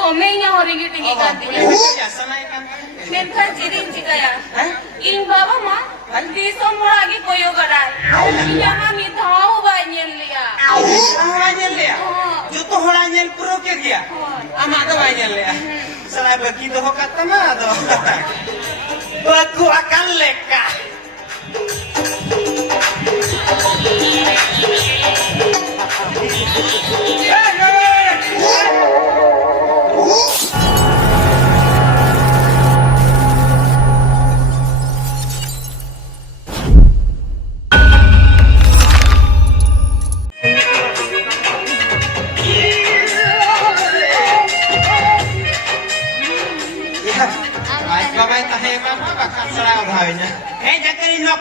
domenya horingi tinggi ganti. Menkan cirin jika ya. In baba mah di semua lagi koyo gadai. Iya mami tahu banyak liya. banyak liya. Juto orang puro ke dia. Ama ada banyak liya. Salah begitu kata mah do. Baku akan leka.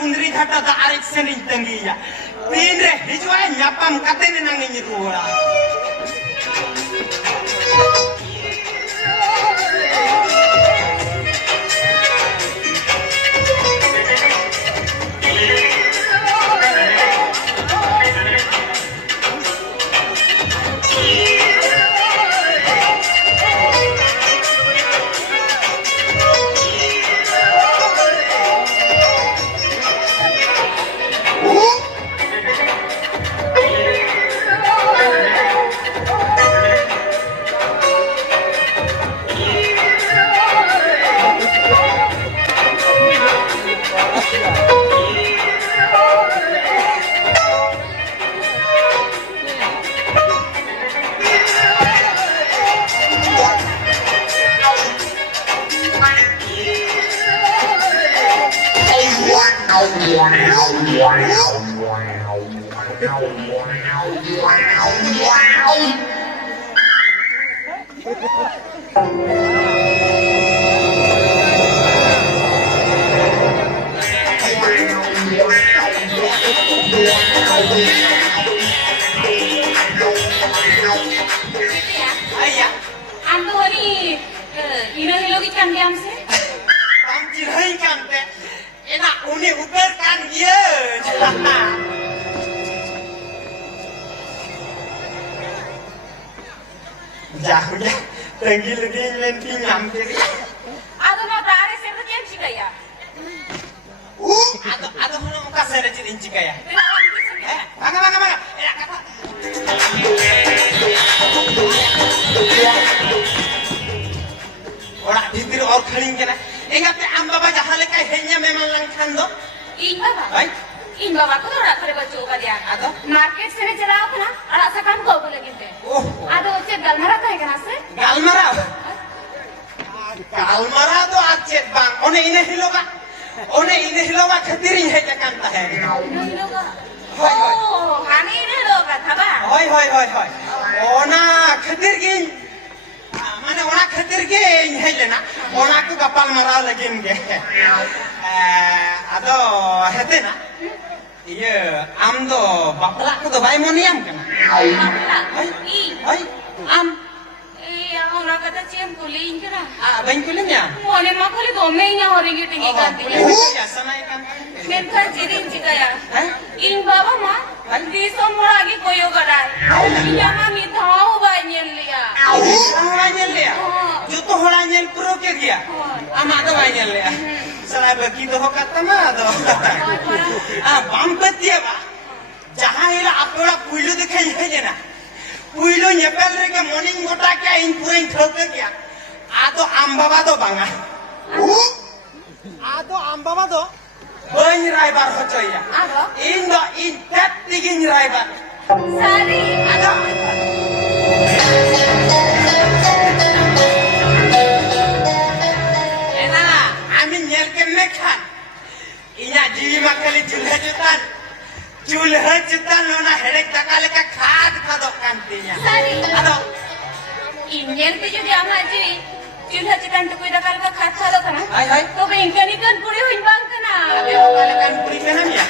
Pundri thata da arik senin tangiya tinre hijwa nyapam katene nangini ruwa Jauhnya tinggi lagi lenting nyampir. Aduh mau tarik saya yang jika ya. Aduh mana muka saya cirin jika ya. Bangga. Ya kata. Orang tidur orang keling kena. Ingat amba baca hal kayak hanya memang langkan do. Ingat apa? Baik. In bawa ko ora kare bacco ka dia ado market se jara ko na ara sakan ko boleh gitu ado che galmara kai kana se galmara do achet bang one ine hiloga khatirin hai kan ta hai hiloga oh hani hiloga thaba hoy ona khatir gi mane ona khatir gi hai lena ona ko gapal mara lagin ge ado hete na iya, am do baplak ko do bay moniam kana. Ay, am. Iya, orang kata cian kuling kira. Bain kuling ya? Mone mak kuli domenya horingi tinggi ganti. Ya sana ikan. Menkan cirin jika ya. In baba mah di semua lagi koyo gadai. Iya mami tahu banyak liya. Banyak liya. Juto orang puro ke dia. Ama ada banyak liya. Salah begitu kata mah do. Bampet dia ba. Jahan ila apora puilu dikhai hai na. Puilu nyepel reke morning gota kya in purin thoke kya. Ado ambaba do banga. Ado ambaba do. Bain raibar hochoya. Ado. In tat digin raibar. Sari. Ado. Inya jiwi makali julha jutan lona herek takale ka khad khadok kantinya Sari. ado Inyen tu jadi amat jiwi julha jutan tu kuida kal ka khat khado kana hai to be inkani kan puri huin bang kana abe bakal kan puri kana ya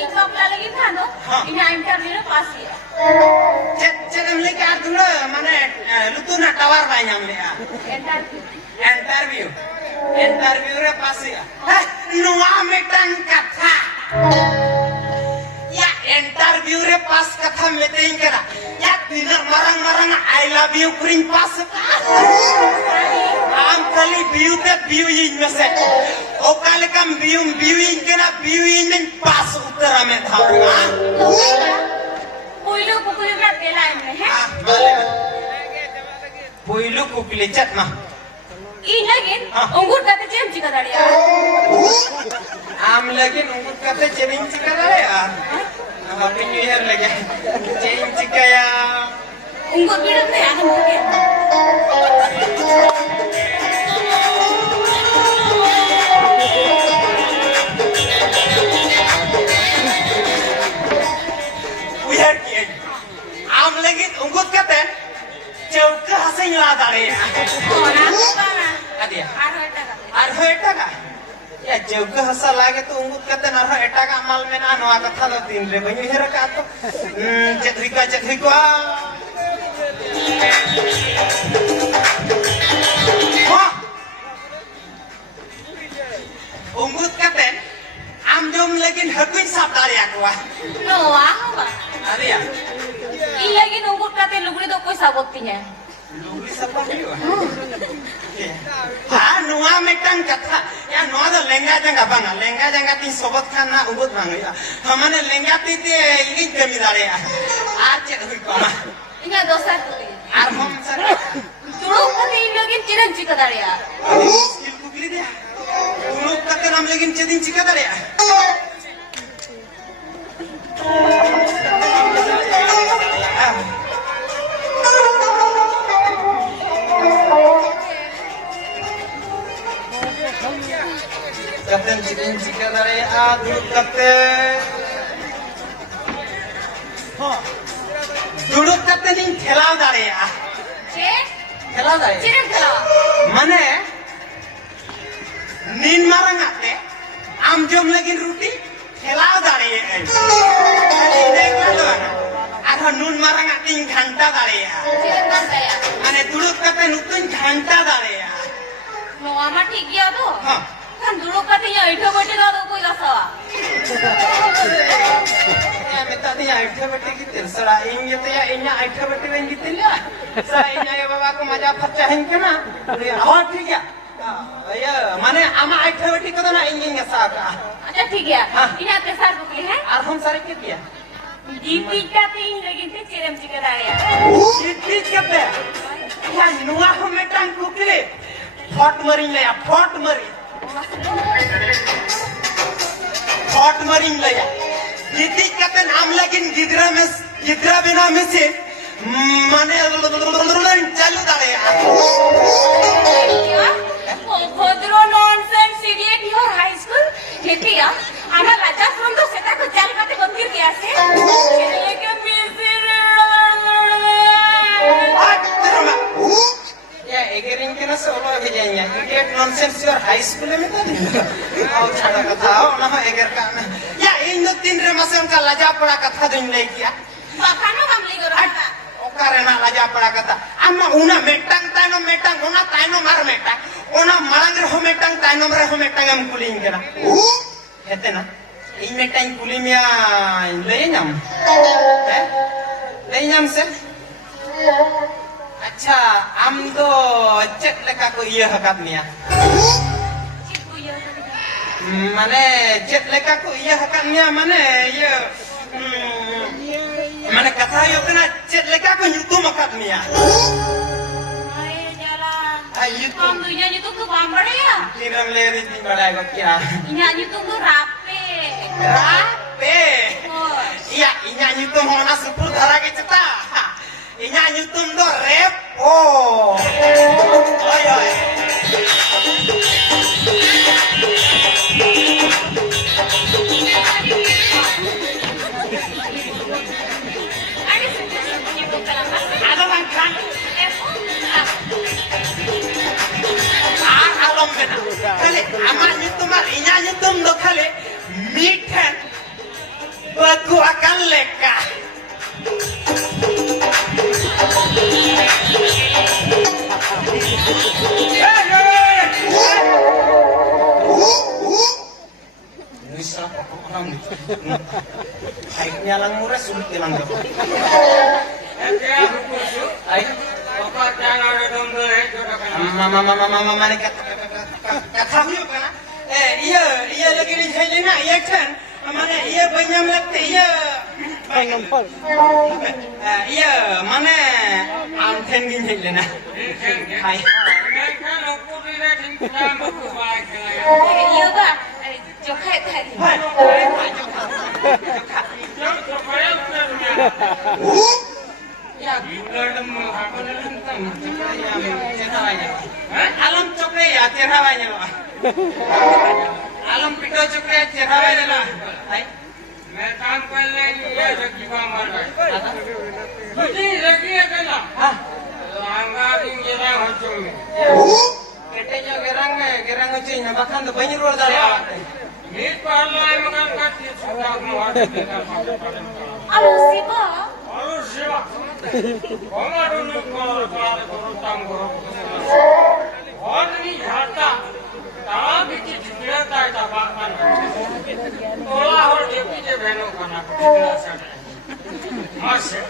in bakla lagi thano ina interview ro pass ya cedem leki adulo mane lutuna tawar bai nyam le interview re pass ya nuwa metan katha ya interview re pass katha metein kara ya tina marang I love you kuring pas. Am kali biu te biu yin mese. O kali kam biu yin kena biu yin pas utara me thau. Puilu pukuli na pelai me he. Puilu kukli chat mah. In lagin ungur kate cem chika daria. Am lagi ungur kate cering chika daria. Happy New Year lagi. Cering chika ya. Ungur bidam ne anu mungkin. Uyar kiai. Am lagi ungur kate chauka hasing la daria. Oh, naku bana. Adia. Arho etaka. Ya jauga hasa lagi tu ungut kate narho etaga amal mena noa katha do tin re banyu hera ka to cedrika wah ungut kate am jom lagi hakuin sap dari aku No, aho ba. ada ya In lagin ungur kate lugri do koi sabottinya. lugri sapa biu ha noa metang katha ya noa do lenga janga tin sobat khana ungut bang ya hamane lenga tite ini kami dare ar ched hui ko ma Inya dosa tu. ar hom sar Tulu kate in lagin ceren chika daria. skill kukli dia ungut kate nam lagin chedin chika dare Kapten chedin chika dare duduk kate duduk kate ning khelau dare Che? khelau dare Ceren khala. mane nin marang ate am jom lagin ruti khelau dare arho nun marang ate ghanta dare Ceren kan saya. mane duduk kate nutun ghanta dare No, ama ठीक गया तो. ha Kan dulu katanya itu bete dah koi rasa. ya meta dia aitha bete gitin sara inge te ya inya aitha bete wen gitin ya sara inya ya baba ko maja phacha hin kana ha ठीक है ya mane ama aitha bete ko na inge sa ka अच्छा ठीक है. हाँ. Ini apa sar bukli है? ar hum sare ke dia Di kate in lagi te cerem cika daria. Siti kate ya nuwa ko metang kukile fort maring le ya fort maring le ya Siti kate nam lagin gidra bina में से mane chalu dare Bhodro nonsense idiot your high school. खेती या आना लाजा from तो सेटा को जाल काटे बंदिर किया से. लेकिन ya egerin kena solo bejanya idiot nonsense your high school में तो au chada katha na ho eger ka ya in do tin re mase unka laja pora katha din lei kiya Bakano kam li gora. okare na laja pora katha amma una metang ona taino mar metang ona marang re ho metang taino re ho metang am kuling kena hete na in metang kulim ya lei nyam se अच्छा am do cek leka ko iya hakat niya Cipu ya. mane cek leka ko iya hakat niya mane iya mane katha yo kana cek leka ko nyutum hakat niya Ayo jalan. ay yutum Kamu dunia YouTube tuh pambare ya? tiram le ri tin badai ko kya Ini YouTube tuh rapi. rape Oh. iya inya nyutum hona sepur dhara ke ceta inya nyutum do repo oi Ada sesuatu yang bukan ada bang kan alom kena kali amar nyutum inya nyutum do kali miten bagu akan leka Bisa orang nih. Haiknya lang murah sulit hilang dong. Hai. माने कथा हुई होगा ना ये लगी नहीं है लेना ये ठन माने ये बनियाम लगते ये माने आम ठन गिन है लेना हाय Iya ba? Jokai tadi. Ya, alam cokre ya terawanya lo. Alam pito cokre ya terawanya lo. Hai. मैं काम कर लेंगे ये रखी काम कर तुझे रखी है कहना हाँ. लांगा दिन जरा हो चुके Ketenya gerang uci na bahkan tu banyak luar dalam. मीट पर लाए मगर करती छुटा मुहार Alo si ba? और शिवा हमारे लोग को काम करो और नहीं झाड़ता ताला भी चिड़ता है तबाह करना तोला और जेपी जे बहनों का ना कितना सर मासे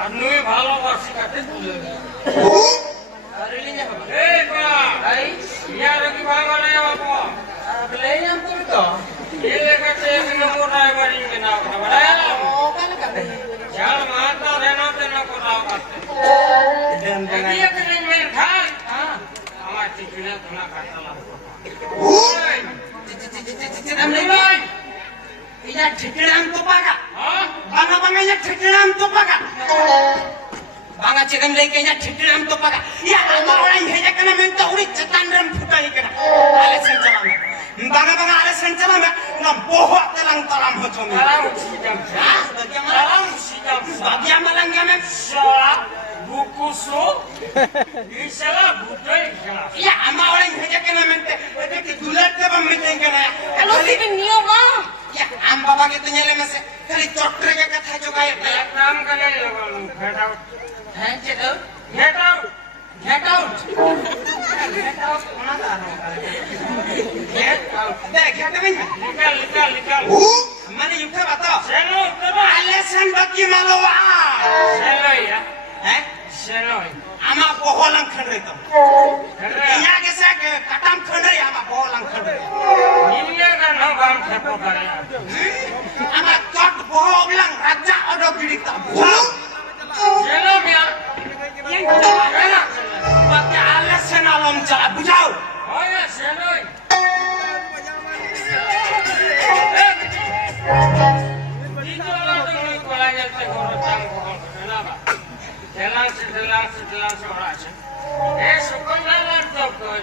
आदमी भालो वासी करते तुले ए बा Hai, यार की भाग वाले बापू beli yang tu tu. ये लेकर से एक नंबर ड्राइवर इनके नाम का बनाया Oh, kan kata. चाल मारता रहना तेना को नाम करते Dan dengan. ये करें मेरे खान Ah, हमारे चिकने तुना करता ला Am lagi. Iya ठेकेराम तो पागा. हाँ Banga ya ठेकेराम तो पागा. Banga cikam lagi ya ठेकेराम तो पागा. Ya ama orang ini kena minta uri cetan ram futai kena. Alasan jalan. Banga alasan jalan na bohong telang talam hocong. Alam sidang Ah, bagaimana? alam sidang Bagaimana kami? salah buku su insyaallah budai salah Ya ama orang ini kena minta. Tapi dulat jawab minta kena. Alo si niyo ma? Ya am baba gitu nyele mase. Kali dokter ke kata juga ya. एक काम करने लगा get out Hah, check out. Get out Get out. Get out. Mana tahu? Get out. Deh, get out ini. निकल निकल निकल Mana yuka bato? चलो चलो Alasan bagi malawa. चलो या Eh? चलो Ama boholang khandre to. अरे Inya ke sa ke katam khandre ama boholang khandre. India का नाम काम ठेको करे Ama tot boholang raja odo bidita. चलो मियां Yang kena. Bagi alasan alam jala bujau. oh ya चलो itu orang tu ni kalau yang terkoro tangguh kenapa telang seorang eh suka jalan tu kau